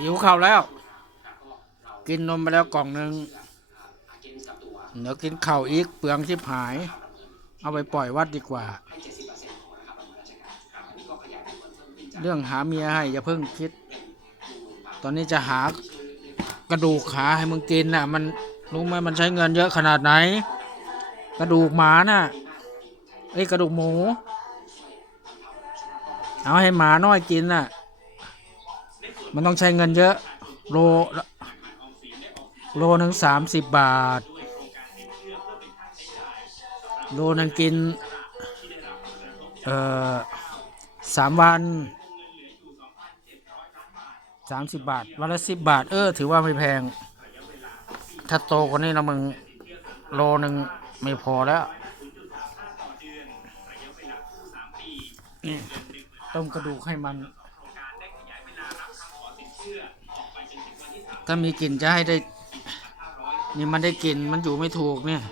หิวข้าวแล้ว กินนมไปแล้วกล่องหนึ่งเดี๋ยวกินข้าวอีกเปลืองชิบหาย เอาไปปล่อยวัดดีกว่า เรื่องหาเมียให้อย่าเพิ่งคิด ตอนนี้จะหากระดูกขาให้มึงกินน่ะ มันรู้ไหมมันใช้เงินเยอะขนาดไหน กระดูกหมาน่ะเอ้กระดูกหมู เอาให้หมาน้อยกินน่ะ มันต้องใช้เงินเยอะ โลละโลหนึ่งสามสิบบาท โลหนึงกิน เอ่อสามวันสามสิบบาท วันละสิบบาท เออ ถือว่าไม่แพง ถ้าโตกว่านี้นะมึง โลหนึ่งไม่พอแล้วนี่ต้มกระดูกให้มัน ถ้ามีกลิ่นจะให้ได้ นี่มันได้กลิ่นมันอยู่ไม่ถูกเนี่ย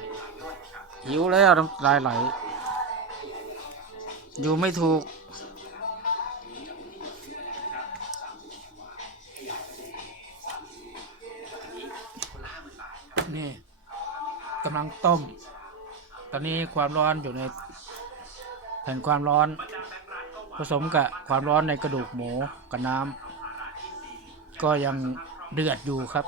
หิวแล้วน้ำลายไหล อยู่ไม่ถูก นี่กำลังต้ม ตอนนี้ความร้อนอยู่ในแผ่นความร้อน ผสมกับความร้อนในกระดูกหมูกับน้ำ ก็ยังเดือดอยู่ครับ